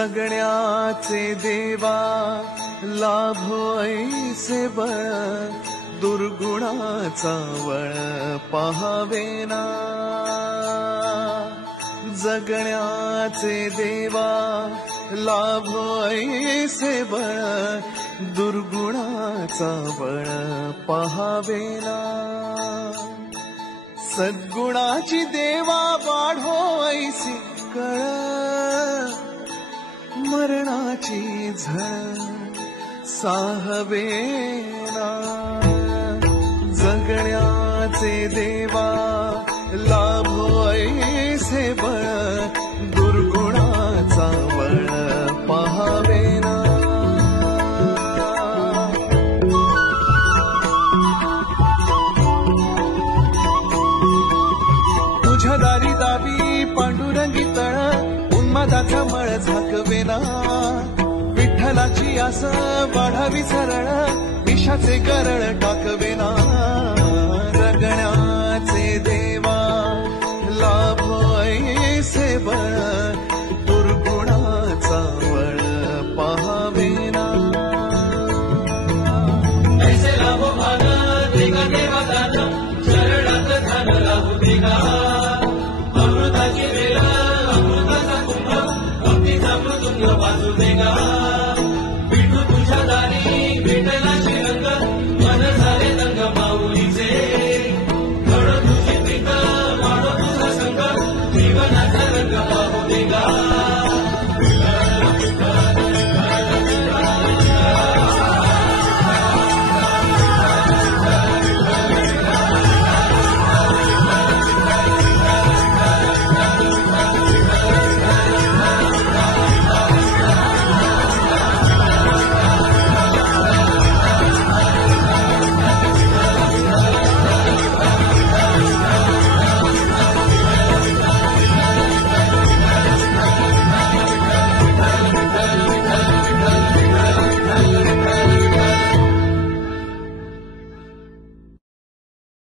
जगण्याचे देवा लाभो ऐसे बळ, दुर्गुणाचा वळ पहावेना. जगण्याचे देवा लाभो ऐसे बळ, दुर्गुणाचा बळ पहावेना. सद्गुणाची देवा वाढो ऐसी कळ, मरणाची झळ साहवेना. जगण्याचे देवा लाभो ऐसे बळ, दुर्गुणाचा बळ पहावेना. तुझ्या दारी दावी पांडुरंगी तळ, उन्मादाचा मळ झाकवेना. विठ्ठलाची आस वाढावी सरळ, विषाचे गरळ टाकवेना. जगण्याचे देवा लाभो ऐसे बळ, दुर्गुणाचा बळ पहावेना. ऐसे लाभो भान देगा देवा दान, शरणात ध्यान लाभू देगा. अमृताची वेळ अमृताचा कुंभ, भक्तीचा मृदुंग वाजू देगा.